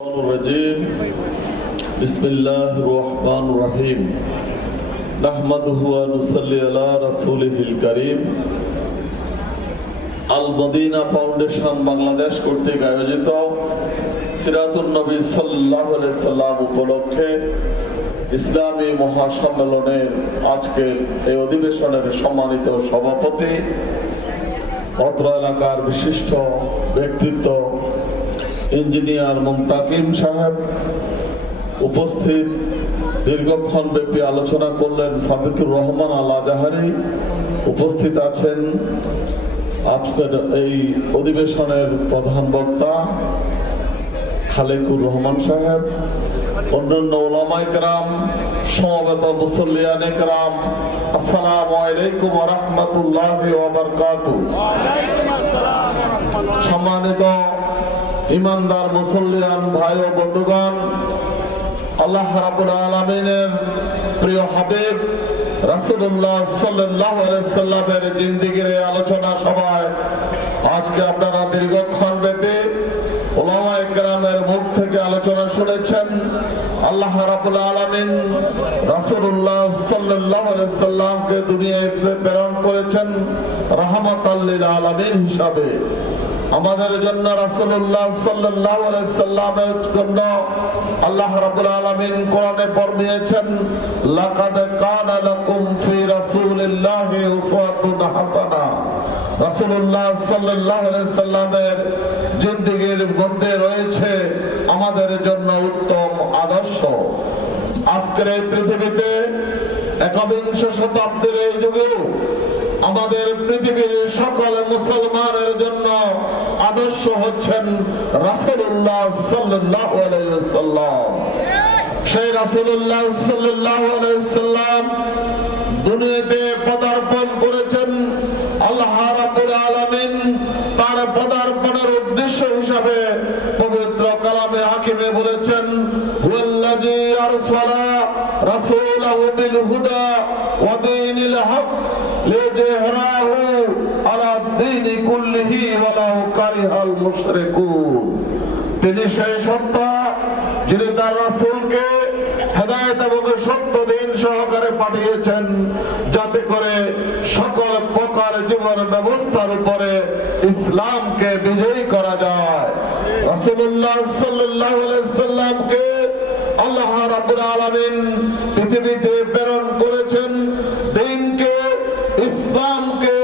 الرجيم بسم الله الرحمن الرحيم نحمده ونصلي على رسوله الكريم আল Medina foundation Bangladesh কর্তৃক আয়োজিত সিরাতুল নবী সাল্লাহ সাল্লাম উপলক্ষে ইসলামী মহাসম্মেলনের আজকের এই অধিবেশনের সম্মানিত সভাপতি অত্র এলাকার বিশিষ্ট ব্যক্তিত্ব ইঞ্জিনিয়ার মুমতাকিম সাহেব উপস্থিত। দীর্ঘক্ষণ ব্যাপী আলোচনা করলেন সাদিকুর রহমান আল আজাহারি উপস্থিত আছেন আজকের এই অধিবেশনের প্রধান বক্তা খালেকুর রহমান সাহেব অন্যান্য ওলামাইকরাম সমবেত মুসল্লিয়ান একরাম আসসালামু আলাইকুম রাহমাতুল্লাহি। সম্মানিত ইমানদার মুসল্লিয়ান ভাই ও বন্ধুগণ, আল্লাহ রাব্বুল আলামিনের প্রিয় হাবিব জিন্দেগির আলোচনা আজকে আপনারা দীর্ঘক্ষণ মুখ থেকে আলোচনা শুনেছেন। দুনিয়ায় প্রেরণ করেছেন, রাহমাতাল লিল আলামিন হিসাবে। আমাদের জন্য আলাইহি সাল্লামের জন্য আল্লাহ রাব্বুল আলামিন কোরআনে ফরমিয়েছেন, লাকাদ কানা লাকুম ফি রাসূলিল্লাহি উসওয়াতুন হাসানা। রাসূলুল্লাহ সাল্লাল্লাহু আলাইহি সাল্লামের জিন্দেগীর মধ্যে রয়েছে আমাদের জন্য উত্তম আদর্শ। আজকের এই পৃথিবীতে একবিংশ শতাব্দীর এই যুগেও আমাদের পৃথিবীর সকল মুসলমানের জন্য আদর্শ হচ্ছেন সেই দুনিয়াতে পদার্পণ করেছেন। আল্লাহ আলামিন তার পদার্পণের উদ্দেশ্য হিসাবে পবিত্র কালামে হাকিমে বলেছেন আরসালা রাসূলাহু বিল হুদা ওয়া দীনিল হক তিনি সেই সত্তা যিনি তার রাসূলকে হেদায়েত এবং সত্য দিন সহকারে পাঠিয়েছেন, যাতে করে সকল প্রকার জীবন ব্যবস্থার উপরে ইসলামকে বিজয়ী করা যায়। আল্লাহ রাব্বুল আলামিন পৃথিবীতে প্রেরণ করেছেন। দিনকে ইসলামকে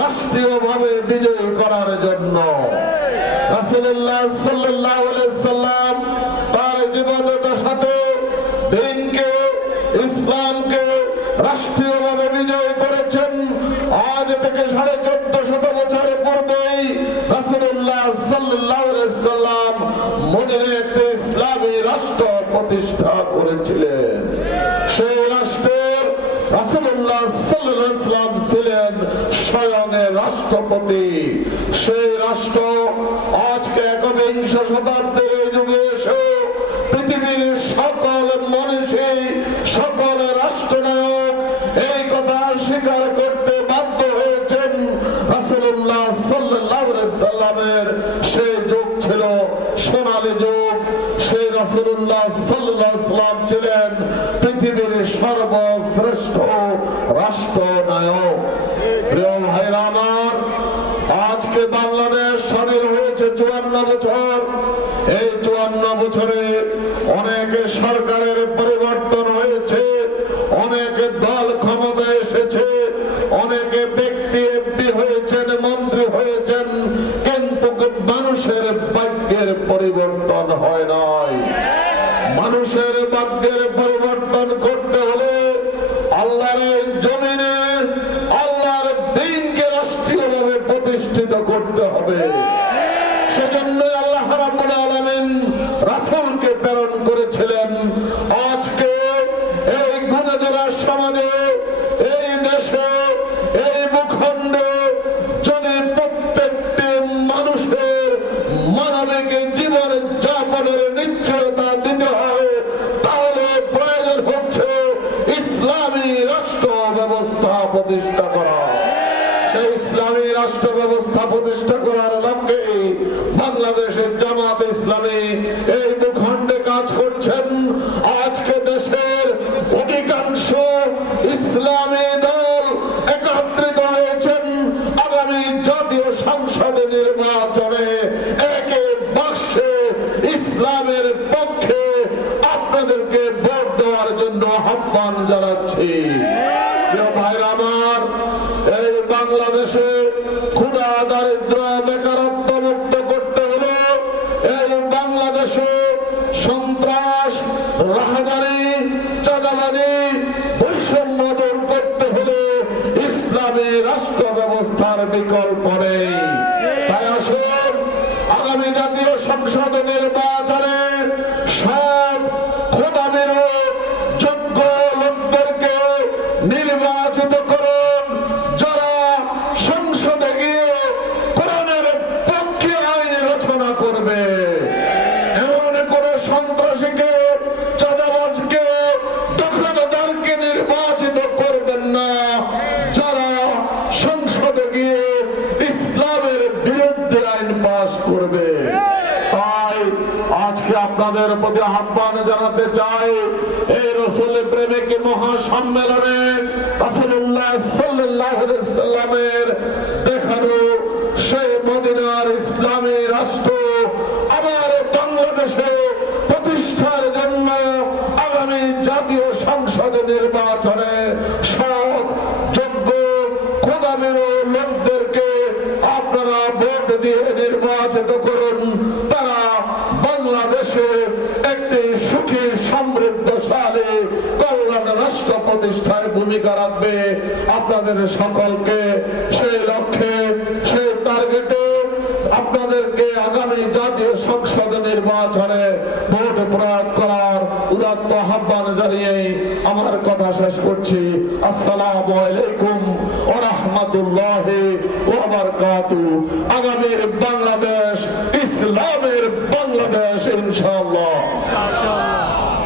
রাষ্ট্রীয়ভাবে বিজয়ী করার জন্য। সাল্লাম তার সাথে ইসলামকে রাষ্ট্রীয়ভাবে বিজয় করেছেন। আজ থেকে সাড়ে চোদ্দ শত বছর পূর্বেই সাল্লাম একটি ইসলামী রাষ্ট্র প্রতিষ্ঠা করেছিলেন। সেই রাষ্ট্রের আলাইহি সাল্লাম স্বয়ং রাষ্ট্রপতি। সেই রাষ্ট্র আজকে একবিংশ শতাব্দীর যুগে এসে পৃথিবীর সকল মানুষই সকল রাষ্ট্রনায়ক এই কথা স্বীকার করতে বাধ্য হয়েছেন আলাইহি সাল্লামের। সেই যুগ ছিল সোনালী যুগ। সেই সাল্লাল্লাহু সাল্লাম ছিলেন পৃথিবীর সর্বশ্রেষ্ঠ রাষ্ট্রনায়ক প্রিয় ভাইরা আমার আজকে বাংলাদেশ স্বাধীন হয়েছে চুয়ান্ন বছর। এই চুয়ান্ন বছরে অনেক সরকারের পরিবর্তন হয়েছে, অনেক দল ক্ষমতায় এসেছে, অনেকে ব্যক্তি এমপি হয়েছেন, মন্ত্রী হয়েছেন, কিন্তু মানুষের বাক্যের পরিবর্তন হয় নাই। মানুষের বাক্যের পরিবর্তন করতে হলে আল্লাহর এই জমিনে আল্লাহর দিনকে রাষ্ট্রীয়ভাবে প্রতিষ্ঠিত করতে হবে। সেজন্য আল্লাহ রাব্বুল আলামিন রাসূলকে প্রেরণ করেছিলেন। আজকে এই গুণেরা সমাজে, এই দেশে মানুষের যাপনের নিশ্চয়তা দিতে তাহলে প্রয়োজন হচ্ছে ইসলামী রাষ্ট্র ব্যবস্থা প্রতিষ্ঠা করা। প্রতিষ্ঠা করার লক্ষ্যে বাংলাদেশের জামাত ইসলামী এই মুখ করেছেন। আজকে দেশের অধিকাংশ ইসলামী দল একত্রিত হয়েছেন। আগামী জাতীয় সংসদ নির্বাচনে একে বাক্সে ইসলামের পক্ষে আপনাদেরকে ভোট দেওয়ার জন্য আহ্বান জানাচ্ছি। আমার এই বাংলাদেশে ক্ষুধা দারিদ্র বেকারত্ব মুক্ত করতে হলে। এই বাংলাদেশে সন্ত্রাস, রাহাজানি, চাঁদাবাজি, বৈষম্য দূর করতে হলে। ইসলামী রাষ্ট্র ব্যবস্থার বিকল্প নেই। তাই আসুন, আগামী জাতীয় সংসদ নির্বাচনে আপনাদের প্রতি আহ্বান জানাতে চাই, এই রসুল প্রেমিক মহাসম্মেলনে সাল্লামের দেখানো সেই মদিনার ইসলামী রাষ্ট্র আবার বাংলাদেশে প্রতিষ্ঠার জন্য আগামী জাতীয় সংসদ নির্বাচনে সব যোগ্য, খোদামেরো লোকদেরকে আপনারা ভোট দিয়ে নির্বাচিত করুন তারা বাংলাদেশে একটি সুখী সমৃদ্ধশালী কল্যাণ প্রতিষ্ঠায় ভূমিকা রাখবে। আপনাদের সকলকে সেই লক্ষ্যে, সেই টার্গেটে আপনাদেরকে আগামী জাতীয় সংসদ নির্বাচনে ভোট প্রয়োগ করার উদাত্ত আহ্বান জানিয়ে আমার কথা শেষ করছি। আসসালামু আলাইকুম ওয়া রাহমাতুল্লাহি আগামীর বাংলাদেশ, ইসলামের বাংলাদেশ ইনশাআল্লাহ।